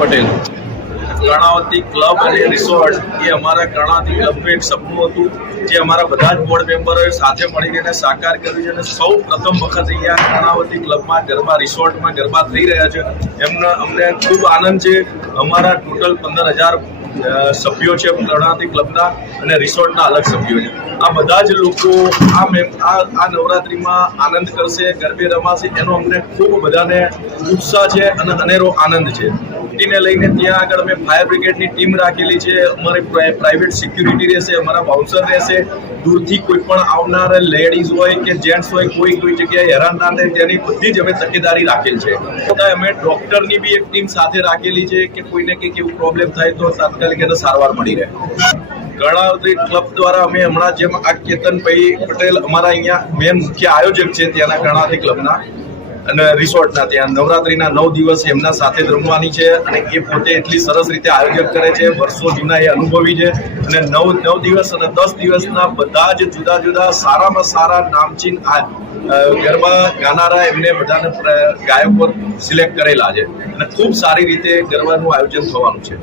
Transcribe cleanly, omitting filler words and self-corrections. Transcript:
Patel. Karnavati club અને resort એ અમારા કર્ણાવતી ક્લબનું એક સપનું હતું, જે અમારા બધા જ બોર્ડ મેમ્બરોએ સાથે મળીને સાકાર કર્યું છે અને સૌ પ્રથમ વખત અહીંયા કર્ણાવતી ક્લબમાં ગરબા રિસોર્ટમાં ગરબા થઈ રહ્યા છે। અમને ખૂબ આનંદ છે। અમારા ટોટલ 15,000 સભ્યો છે કર્ણાવતી ક્લબના અને રિસોર્ટના અલગ સભ્યો છે। આ બધા જ લોકો આ નવરાત્રિમાં આનંદ કરશે, ગરબે રમાશે, એનો અમને ખૂબ બધાને ઉત્સાહ છે અને અનેરો આનંદ છે। ને લઈને ત્યાં આગળ અમે ફાયર બ્રિગેડની ટીમ રાખેલી છે, અમારી પ્રાઇવેટ સિક્યુરિટી રહેશે, અમારા બાઉન્સર રહેશે। દૂરથી કોઈ પણ આવનાર લેડીઝ હોય કે જેન્ટ્સ હોય કોઈ જગ્યાએ હેરાન ના થાય તેની બધી જ અમે તકેદારી રાખેલ છે। અમે ડૉક્ટરની બી એક ટીમ સાથે રાખેલી છે કે કોઈને કંઈક એવું પ્રોબ્લેમ થાય તો તાત્કાલિક એને સારવાર મળી રહે। કર્ણાવતી ક્લબ દ્વારા અમે હમણાં જેમ આ કેતનભાઈ પટેલ અમારા અહીંયા મેન મુખ્ય આયોજક છે ત્યાંના કર્ણાવતી ક્લબના અને રિસોર્ટના, ત્યાં નવરાત્રિના 9 દિવસ એમના સાથે જ રમવાની છે અને એ પોતે એટલી સરસ રીતે આયોજન કરે છે, વર્ષો જૂના એ અનુભવી છે અને 9 દિવસ અને 10 દિવસના બધા જ જુદા જુદા સારામાં સારા નામચીન ગરબા ગાનારા એમને બધાને ગાયકો સિલેક્ટ કરેલા છે અને ખૂબ સારી રીતે ગરબાનું આયોજન થવાનું છે।